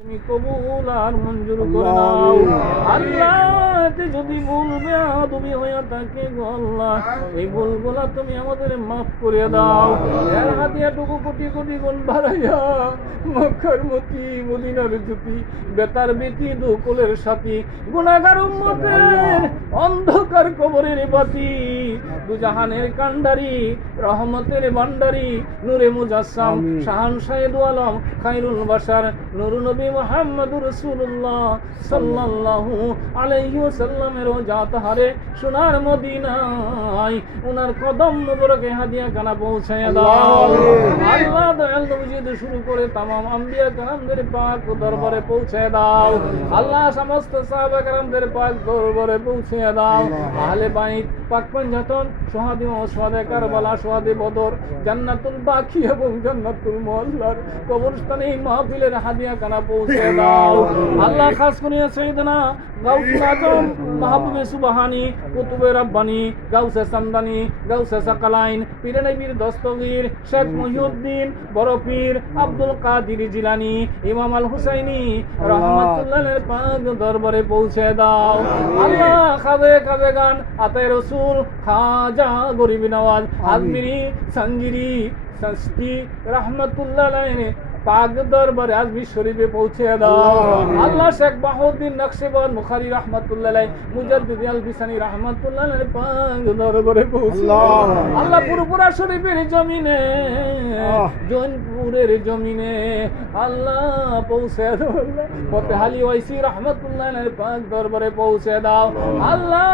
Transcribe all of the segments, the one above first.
তুমি কবুল আর মঞ্জুর করে নাও আল্লাহ। যদি ভুল বেয়াদবি হয়ে থাকে গো আল্লাহ, এই ভুলগুলা তুমি আমাদের মাফ করে দাও। এর হাতিয়াটুকু কোটি কোটি গুণ বাড়াইয়া মক্কার মতি মদিনার জ্যোতি বেতার বেটি দুকুলের সাথী গুনাহগার উম্মতের অন্ধকার কবরের বাতি দুজাহানের কান্ডারি রহমতের ভান্ডারি নূরে মুজাসসাম শাহানশাহে দু আলম খায়রুল বাশার নূর নবী মুহাম্মদুর রাসূলুল্লাহ সাল্লাল্লাহু আলাইহি ওয়াসাল্লামের জাত হারে সোনার মদিনায় ওনার কদম মোবারকে হাদিয়া কানা পৌঁছায় দাও আল্লাহ। দয়াল নবী থেকে শুরু করে तमाम আম্বিয়া کرامদের পাক দরবারে পৌঁছায় দাও আল্লাহ। সমস্ত সাহাবা کرامদের পাক দরবারে পৌঁছায় দাও। আহলে বাইত পাক পঞ্জাতন সুহাদী ও সুহাদে কারবালা সুহাদে বদর জান্নাতুল বাকি এবং জান্নাতুল মুআল্লার কবরস্থানে এই মাহফিলের হাদিয়া কানা পৌঁছে দাও আল্লাহ। খাস করে সাইয়েদনা গাউসুল আজম মাহবুবে সুবহানী কুতুবে রব্বানী গাউসে সামদানি গাউসে সাকালাইন পীরে নবীর দস্তগীর শেখ মহিউদ্দিন বড় পীর আব্দুল কাদির জিলানী ইমাম আল হুসাইনি রহমাতুল্লাহের পাক দরবারে পৌঁছে দাও আল্লাহ। খাজে খাজে গান আতায়ে রসুল খাজা গরিব নওয়াজ আজমিরি সঞ্জিরি সস্তি রহমতুল্লাহ আলাইহি পাক দরবারে আজমির শরীফে পৌঁছে দাও আল্লাহ। শেখ বাহুদ্দিন নকশবন্দ বুখারী রাহমাতুল্লাহ আলাইহি মুজাদ্দিদ আল বিসানি রাহমাতুল্লাহ আলাইহি পাক দরবারে পৌঁছে দাও আল্লাহ। পুরপুরা শরীফের জমিনে জৌনপুরের জমিনে আল্লাহ পৌঁছে দাও আল্লাহ। ফতেহালি ওয়াইসি রাহমাতুল্লাহ আলাইহি পাক দরবারে পৌঁছে দাও আল্লাহ।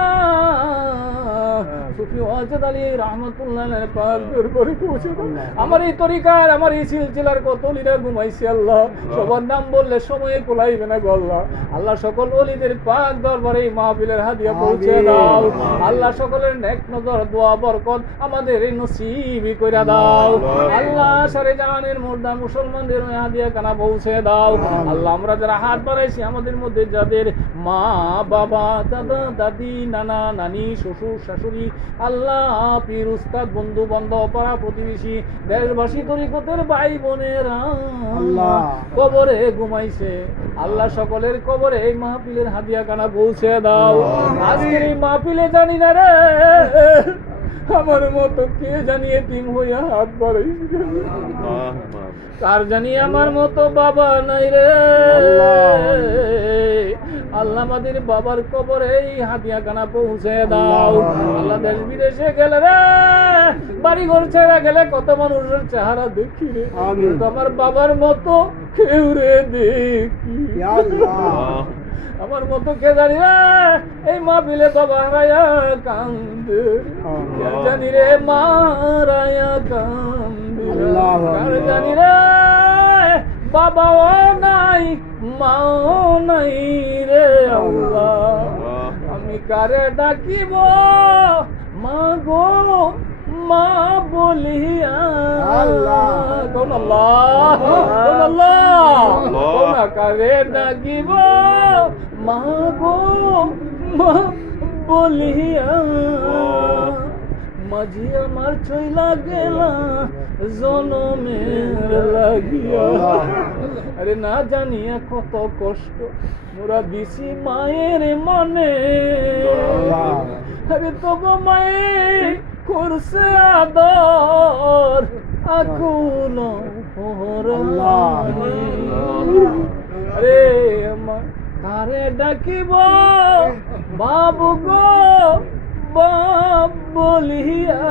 সুফি ওয়াজেদ আলী রাহমাতুল্লাহ আলাইহি পাক দরবারে পৌঁছে দাও। আমার এই তরিকার আমার এই সিলসিলার কত লিরা ঘুমাইছি আল্লাহ, সবার নাম বললে সময়ে কোলাইবে না গো আল্লাহ। আল্লাহ সকল ওলিদের পাক দরবারে এই মাহফিলের হাদিয়া পৌঁছে দাও আল্লাহ। সকলের নেক নজর দোয়া বরকত আমাদের এই নসিবই কইরা দাও আল্লাহ। সারে জাহানের মুর্দা মুসলমানদের হাদিয়া কানা পৌঁছে দাও আল্লাহ। আমরা যারা হাত বাড়াইছি আমাদের মধ্যে যাদের মা বাবা দাদা দাদি নানা নানি শ্বশুর শাশুড়ি আল্লাহ পীর উস্তাদ বন্ধু বান্ধব পাড়া প্রতিবেশী দেশবাসী তরিকতের ভাই বোনেরা আল্লাহ কবরে ঘুমাইছে আল্লাহ, সকলের কবরে এই মাহফিলের হাদিয়া কানা পৌঁছে দাও। আজকের এই মাহফিলে জানি না রে আমার মতো কে জানি এতিম হইয়া হাত বাড়াইছে, কার জানি আমার মতো বাবা নাই রে আল্লাহ। আমাদের বাবার কবরে এই হাদিয়া কানা পৌঁছে দাও আল্লাহ। দেশ বিদেশে গেলে রে বাড়ি ঘর ছেড়ে গেলে কত মানুষের চেহারা দেখি রে, আমার বাবার মতো কেউ রে দেখি আমার মতো কে জানি রে এই মাহফিলে বাবা হারায়া কান্দে, জানি রে মা হারায়া কান্দে, কার জানি রে বাবাও নাই মাও নাই রে আল্লাহ। আমি কারে ডাকিব মা গো মা বলিয়া আল্লাহ, কোন আল্লাহ কোন আল্লাহ কোন কারে ডাকিব মা গো মা বলিয়া। মাঝি আমার চইলা গেলা জনমের লাগিয়া, আরে না জানিয়া কত কষ্ট মোরা দিছি মায়ের মনে, আরে তবু মায়ে করছে আদর আকুল পরাণে। আরে আমার কারে ডাকিব বাবু গো বাপ বলিয়া,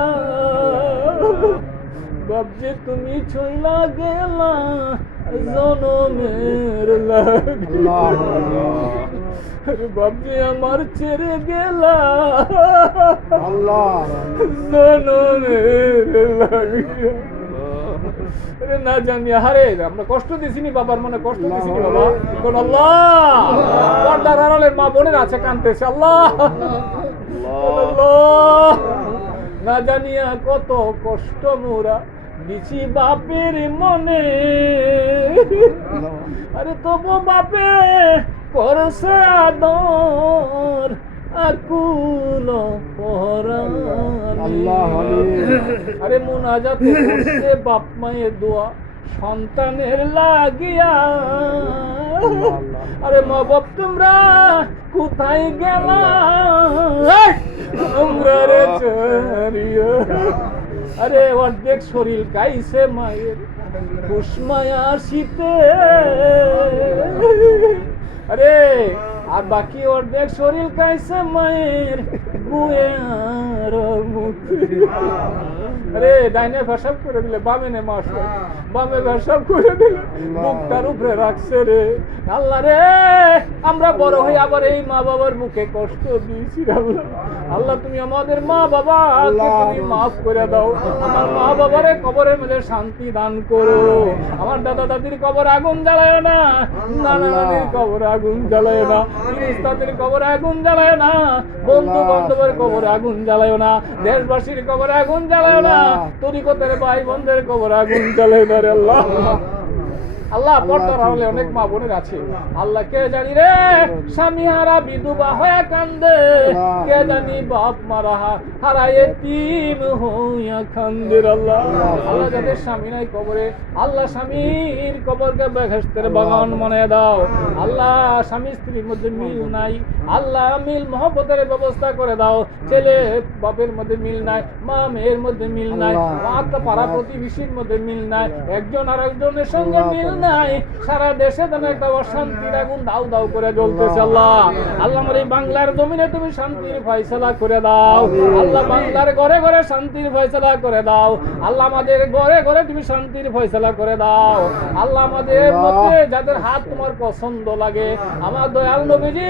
বাপ যে তুমি ছইলা গেলা জনমের লাগিয়া, আরে বাপ যে আমার ছেড়ে গেলা জনমের লাগিয়া। আরে না জানিয়া হারে আমরা কষ্ট দিছিনি বাবার মনে কষ্ট দিছিনি বাবা, কোন আল্লাহ পর্দার আড়ালের মা বোনের আছে কাঁদতেছে আল্লাহ না জানিয়া কত কষ্ট মোরা দিছি বাপের মনে, আরে তবু বাপে করছে আদর আকুল পরাণে। আরে মুনাজাত করছে বাপ মায়ের দোয়া সন্তানের লাগিয়া, আরে মা বাপ তোমরা কোথায় গেলা তোমরা রে চারিয়া আরে অর্ধেক শরীর কাইছে মায়ের কুসমায়া শীতে আরে আর বাকি অর্ধেক শরীর কাইছে মায়ের বুয়ে আর মুখে আরে ডাইনে ভাসাব করে দিলে বামে নে মাস বামে ভাসাব করে দিলে বুকটার উপরে রাখছে রে আল্লাহ রে আমরা বড় হয়ে আবার এই মা বাবার মুখে কষ্ট দিয়েছি আল্লাহ আল্লাহ তুমি আমাদের মা বাবাকে তুমি মাফ করে দাও আমার মা বাবারে কবরের মধ্যে শান্তি দান করো আমার দাদা দাদির কবর আগুন জ্বালায় না নানা নানির কবর আগুন জ্বালায় না তাদের কবর আগুন জ্বালায় না বন্ধু বান্ধবের কবর আগুন জ্বালায় না দেশবাসীর কবর আগুন জ্বালায় না তরিকতের ভাই বোনদের কবর আগুন জ্বালায় না রে আল্লাহ আল্লাহ পর্দার আড়ালে অনেক মা বোনের আছে আল্লাহ কে জানি রে স্বামী হারা বিধবা হয়ে কান্দে কে জানি বাপ মারা হারা এতিম হইয়া কান্দে আল্লাহ আল্লাহ যাদের স্বামী নাই কবরে আল্লাহ স্বামীর কবরকে বেহেশতের বাগান বানিয়ে দাও আল্লাহ স্বামী স্ত্রীর মধ্যে মিল নাই আল্লাহ মিল মহব্বতের ব্যবস্থা করে দাও ছেলে বাপের মধ্যে মিল নাই মা মেয়ের মধ্যে মিল নাই আত্মা পাড়া প্রতিবেশীর মধ্যে মিল নাই একজন আর একজনের সঙ্গে মিল নাই সারা দেশে যেন একটা অশান্তির আগুন দাউ দাউ করে জ্বলতেছে আল্লাহ আল্লাহ আমার এই বাংলার জমিনে তুমি শান্তির ফয়সালা করে দাও আল্লাহ বাংলার ঘরে ঘরে শান্তির ফয়সালা করে দাও আল্লাহ আমাদের ঘরে ঘরে তুমি শান্তির ফয়সালা করে দাও আল্লাহ আমাদের মধ্যে যাদের হাত তোমার পছন্দ লাগে আমার দয়াল নবীজি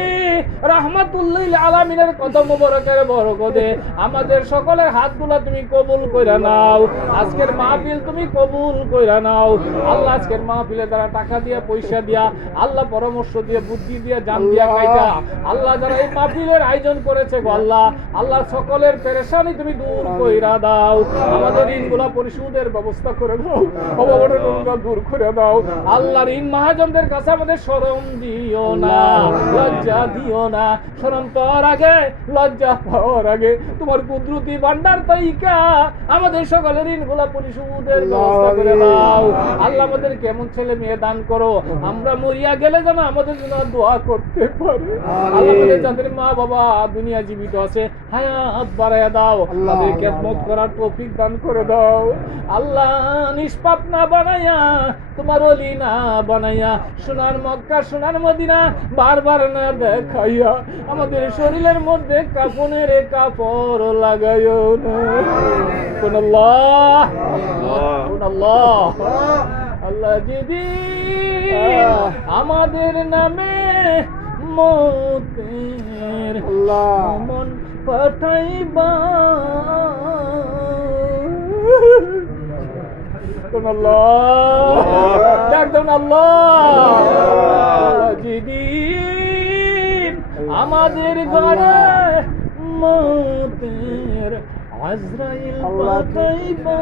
রাহমাতুল্লিল আলামিনের কদম মোবারকের বরকতে আমাদের সকলের হাতগুলো তুমি কবুল কইরা নাও আজকের মাহফিল তুমি কবুল কইরা নাও আল্লাহ আজকের মাহফিলে যারা টাকা দিয়া পয়সা দিয়া আল্লাহ পরামর্শ দিয়ে বুদ্ধি দিয়া জান দিয়া কাইটা আল্লাহ যারা এই মাহফিলের আয়োজন করেছে গো আল্লাহ আল্লাহ সকলের পেরেশানি তুমি দূর কইরা দাও আমাদের ঋণগুলো পরিশোধের ব্যবস্থা করে দাও অবমাননা দূর করে দাও আল্লাহ ঋণ মহাজনদের কাছে আমাদের শরম দিও না লজ্জা দিও না শরম পাওয়ার আগে লজ্জা পাওয়ার আগে তোমার কুদরতি ভান্ডার তাইকা আমাদের সকলের ঋণগুলো পরিশোধের ব্যবস্থা করে দাও আল্লাহ আমাদের কেমন ছেলে মেয়ে দান করো আমরা মরিয়া গেলে যেন আমাদের জন্য দোয়া করতে পারে আল্লাহ আমাদের যাদের মা বাবা দুনিয়া জীবিত আছে হায়াত বাড়ায়া দাও তাদের খেদমত করার তৌফিক দান করে দাও আল্লাহ নিষ্পাপ না বানাইয়া তোমার ওলি না বানাইয়া সোনার মক্কা সোনার মদিনা বারবার না দেখাইয়া আমাদের শরীরের মধ্যে কাফনের কাপড় লাগাইও না কোন আল্লাহ কোন আল্লাহ আল্লাহ যদি আমাদের নামে মতের মন পাঠাইবা কোন আল্লাহ দেখুন আল্লাহ যদি আমাদের ঘরে মতের আজরাইল পাঠাইবা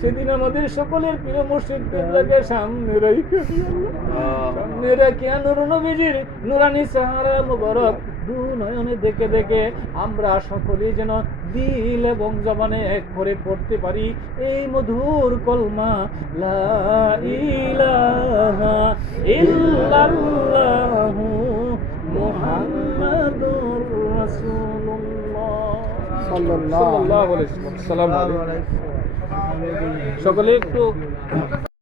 সেদিন আমাদের সকলের প্রিয় মুর্শিদ কিবলাকে সামনে রেখে নূর নবীজির নুরানি চেহারা মুবারক দু নয়নে দেখে দেখে আমরা সকলেই যেন দিল এবং জবানে এক করে পড়তে পারি এই মধুর কলমা লা ইলাহা ইল্লাল্লাহু মুহাম্মাদুর রাসূলুল্লাহ সাল্লাল্লাহু আলাইহি ওয়াসাল্লাম সকলে একটু